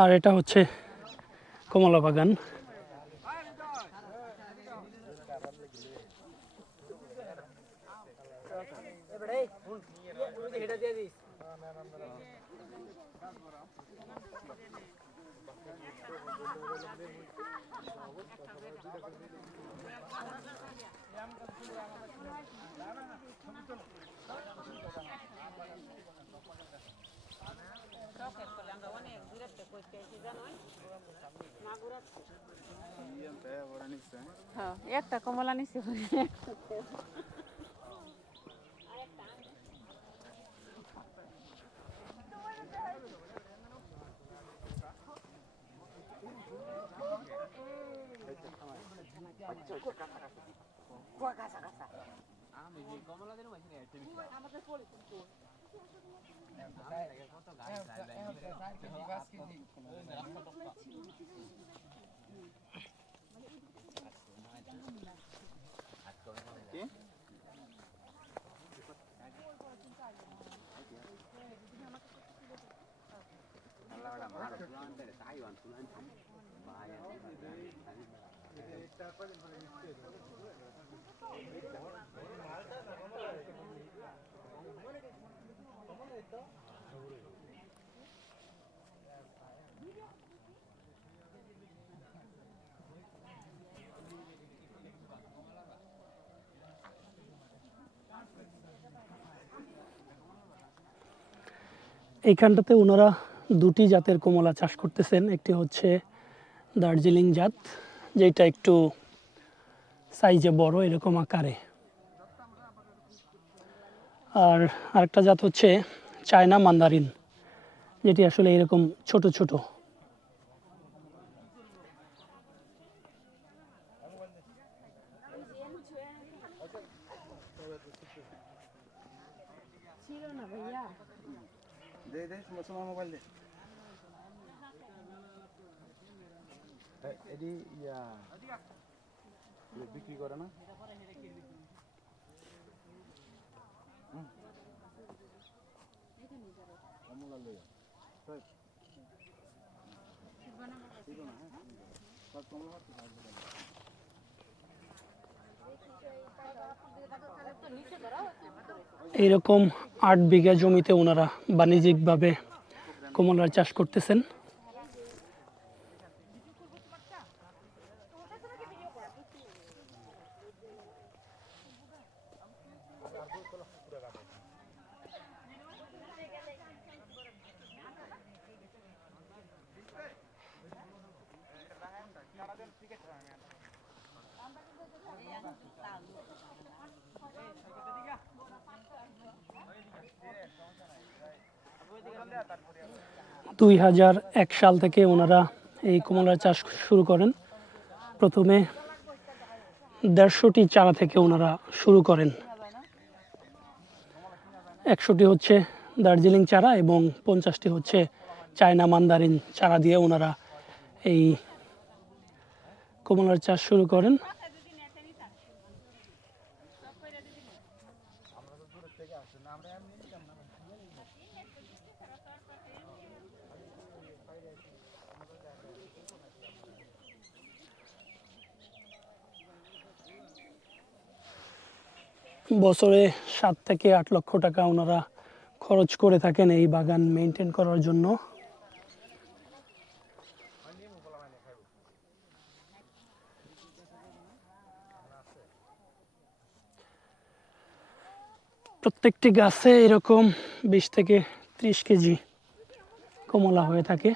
আর এটা হচ্ছে কমলা বাগান। একটা কমলা নিছি এইখানটাতে ওনারা দুটি জাতের কমলা চাষ করতেছেন। একটি হচ্ছে দার্জিলিং জাত, যেটা একটু সাইজে বড় এরকম আকারে, আর আরেকটা জাত হচ্ছে চায়না মান্দারিন, যেটি আসলে এরকম ছোট ছোট। ছিল না ভাইয়া দে তোমার মোবাইল দে এডি ইয়া বিক্রি করে না এইরকম ৮ বিঘা জমিতে ওনারা বাণিজ্যিকভাবে কমলার চাষ করতেছেন। দুই ২০০১ সাল থেকে ওনারা এই কমলার চাষ শুরু করেন। প্রথমে ১৫০টি চারা থেকে ওনারা শুরু করেন। ১০০টি হচ্ছে দার্জিলিং চারা এবং ৫০টি হচ্ছে চায়না মান্দারিন চারা দিয়ে ওনারা এই কমলার চাষ শুরু করেন। বছরে ৭ থেকে ৮ লক্ষ টাকা ওনারা খরচ করে থাকেন এই বাগান মেনটেন করার জন্য। প্রত্যেকটি গাছে এরকম ২০ থেকে ৩০ কেজি কমলা হয়ে থাকে।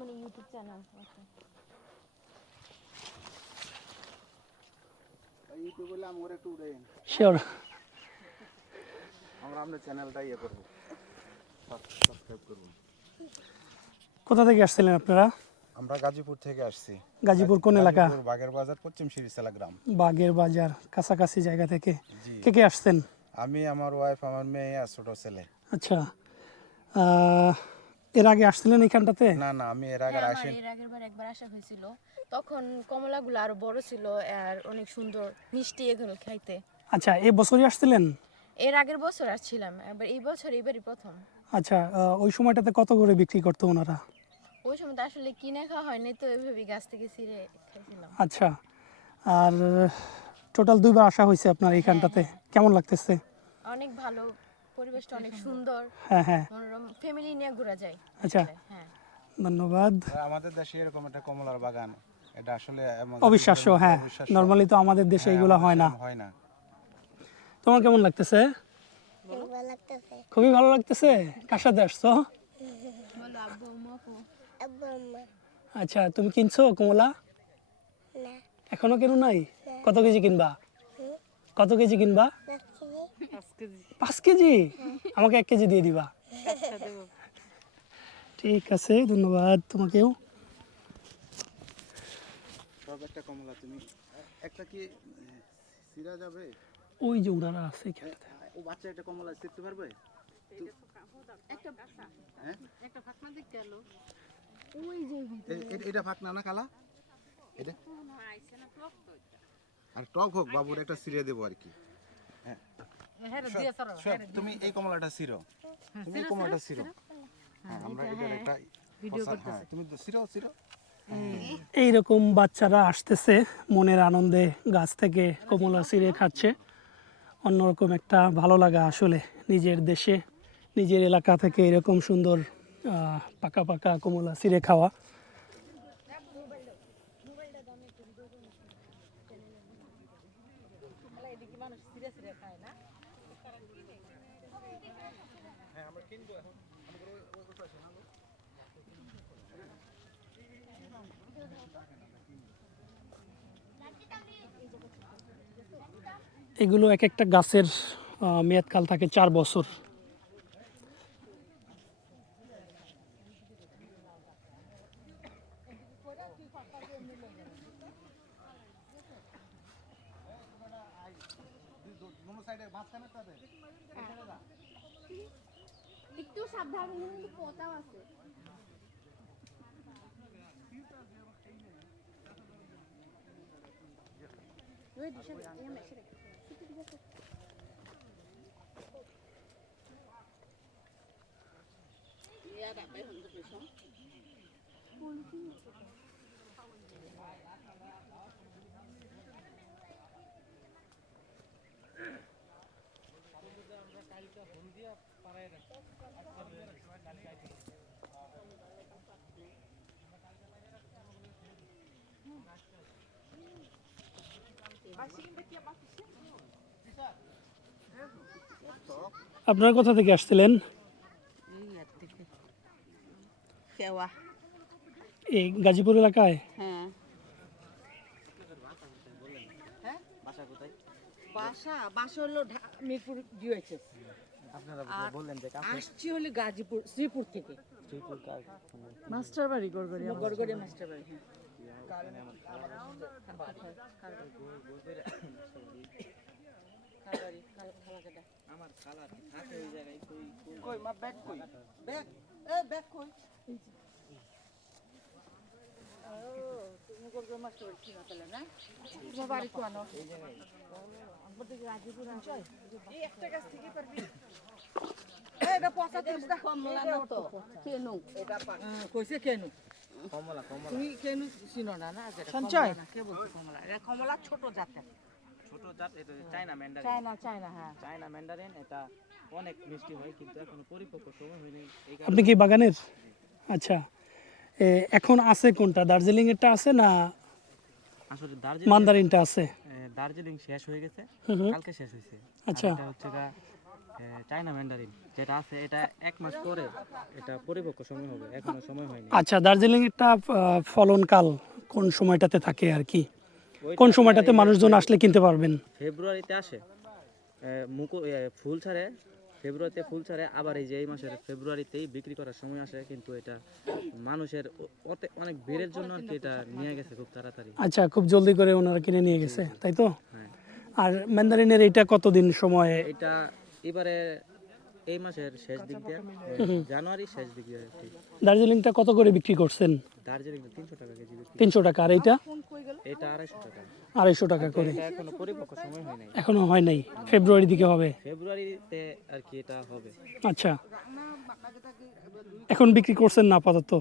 মানে ইউটিউব চ্যানেল ইউটিউবে আমরা একটু উড়ে শিওর, আমরা আমাদের চ্যানেলটা ইয়ে করবো, সাবস্ক্রাইব করব। কোথা থেকে আসছিলেন আপনারা? আমরা গাজীপুর থেকে আসছি। গাজীপুর কোন এলাকা? বাগের বাজার, পশ্চিম শিরিষালা গ্রাম। বাগের বাজার কাছাকাছি জায়গা থেকে। জি। কে কে আসছেন? আমি, আমার ওয়াইফ, আমার মেয়ে আর ছোট ছেলে। আচ্ছা, এর আগে আসছিলেন এখানটাতে? না না, আমি এর আগে আসি। এর আগের বার একবার আসা হয়েছিল, তখন কমলাগুলো আরো বড় ছিল আর অনেক সুন্দর মিষ্টি এগুলো খাইতে। আচ্ছা, এই বছরই আসছিলেন? এর আগের বছর আসছিলাম, এবার এই বছর এবারই প্রথম। আচ্ছা, ওই সময়টাতে কত করে বিক্রি করতো ওনারা? ওই সময় তো আসলে কিনে খাওয়া হয়নি, তো ওইভাবেই গাছ থেকে ছিঁড়ে খাইছিলাম। আচ্ছা, আর টোটাল 2বার আসা হয়েছে আপনার এইখানটাতে, কেমন লাগতেছে? অনেক ভালো, পরিবেশটা অনেক সুন্দর, হ্যাঁ হ্যাঁ, মনোরম, ফ্যামিলি নিয়ে ঘোরা যায় আচ্ছা। আসলে। হ্যাঁ, ধন্যবাদ। আমাদের দেশে এরকম একটা কমলার বাগান, এটা আসলে অবিশ্বাস্য, হ্যাঁ, নর্মালি তো আমাদের দেশে এইগুলো হয় না। হয় না। তোমার কেমন লাগতেছে? খুবই ভালো লাগতেছে। কার সাথে আসছো? বলো আব্বু আম্মু আপু। আচ্ছা, তুমি কিনছো কমলা? এখনো কেন নাই? কত কেজি কিনবা? কত কেজি কিনবা? 5 কেজি? আমাকে 1 কেজি দিয়ে দিবা। ঠিক আছে, ধন্যবাদ তোমাকেও। সব একটা কমলা, তুমি একটা কি সিরা যাবে? ওই যে ওনারা আছে এখানটাতে। ও বাচ্চা একটা কমলা শিখতে পারবে? হ্যাঁ, এটা ফাঁকনা না কালা? এটা আর টক হোক, বাবুর একটা সিরে দেবো আর কি। শোন, তুমি এই কমলাটা ছিড়ো, তুমি এই কমলাটা ছিড়ো। হ্যাঁ, আমরা এটার একটা ভিডিও করতেছি, তুমি ছিড়ো ছিড়ো। এইরকম বাচ্চারা আসতেছে মনের আনন্দে, গাছ থেকে কমলা ছিঁড়ে খাচ্ছে। অন্যরকম একটা ভালো লাগা আসলে, নিজের দেশে নিজের এলাকা থেকে এরকম সুন্দর পাকা পাকা কমলা ছিঁড়ে খাওয়া। এগুলো এক একটা গাছের মেয়াদকাল থাকে 4 বছর। একটু সাবধানে, কিন্তু পোতাও আছে। আপনারা কোথা থেকে আসছিলেন? এই গাজীপুর এলাকায়? হ্যাঁ, বাসা হলো মিরপুর ডিওএইচএস। আসছি হলে গাজীপুর শ্রীপুর থেকে। মাস্টার বাড়ি গড়গড়িয়া। গড়গড়িয়া মাস্টার বাড়ি। কইছে কেন কমলা কমলা তুমি কেন চিনো না? না সঞ্চয় কে বলছে কমলা? এটা কমলা ছোট জাতের। ছোট জাত, এটা চায়না ম্যান্ডারিন। চায়না হ্যাঁ। চায়না ম্যান্ডারিন এটা অনেক মিষ্টি হয়, কিন্তু এখনো পরিপক্ক সময় হয়নি। এই আপনি কি বাগানের? আচ্ছা, এখন আছে কোনটা, দার্জিলিং এরটা আছে না আসলে দার্জিলিং মান্দারিনটা আছে? দার্জিলিং শেষ হয়ে গেছে, কালকে শেষ হয়েছে। আচ্ছা। এটা হচ্ছে চায়না ম্যান্ডারিন যেটা আছে, এটা 1 মাস পরে এটা পরিপক্ক সময় হবে, এখনো সময় হয়নি। আচ্ছা, দার্জিলিং এরটা ফলনকাল কোন সময়টাতে থাকে আর কি? ওইটা কোন সময়টাতে মানুষজন আসলে কিনতে পারবেন? ফেব্রুয়ারিতে আসে, ফুল ছাড়ে, ফেব্রুয়ারিতে ফুল ছাড়ে, আবার এই যে এই মাসের ফেব্রুয়ারিতেই বিক্রি করার সময় আসে। কিন্তু এটা মানুষের অনেক ভিড়ের জন্য আর কি এটা নিয়ে গেছে খুব তাড়াতাড়ি। আচ্ছা, খুব জলদি করে ওনারা কিনে নিয়ে গেছে, তাই তো? হ্যাঁ, আর ম্যান্দারিনের এইটা কতদিন সময়? এটা এবারে এই মাসের শেষ দিক দিয়ে জানুয়ারি শেষ দিক দিয়ে আর কি। দার্জিলিংটা কত করে বিক্রি করছেন? দার্জিলিং 300 টাকা কেজি বিক্রি। 300 টাকা। আর এইটা এটা 250 টাকা। 250 টাকা করে। এটা এখনো পরিপক্ক সময় হয় নাই, এখনো হয় নাই, ফেব্রুয়ারি দিকে হবে। ফেব্রুয়ারিতে আর কি এটা হবে। আচ্ছা, এখন বিক্রি করছেন না আপাতত?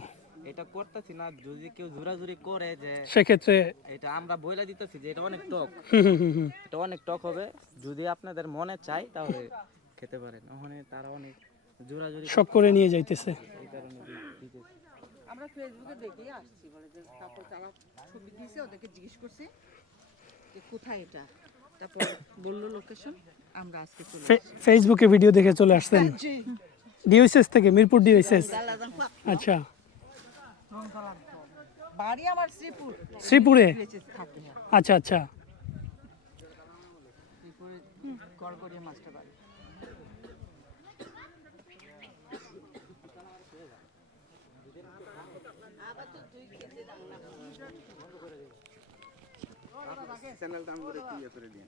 এটা করতেছি না, যদি কেউ জোরাজুরি করে যে সেক্ষেত্রে এটা আমরা বইলা দিতেছি যে এটা অনেক টক, হুম। এটা অনেক টক হবে, যদি আপনাদের মনে চাই তাহলে খেতে পারেন। ওখানে তারা অনেক জোরাজুরি শখ করে নিয়ে যাইতেছে। এই কারণে দিতেছি। আমরা ফেসবুকে দেখেই আসছি, বলে যে তারপর তারা ছবি দিয়েছে, ওদেরকে জিজ্ঞেস করছি যে কোথায় এটা, তারপর বললো লোকেশন, আমরা আজকে চলে ফেসবুকে ভিডিও দেখে চলে আসছেন? ডিওএসএস থেকে, মিরপুর ডিওএসএস। আচ্ছা, বাড়ি আমার শ্রীপুর, শ্রীপুরে? থাকে আচ্ছা আচ্ছা। শ্রীপুরে গড়গড়িয়া মাস্টার বাড়ি। চ্যানেলটা আমি করে দিন।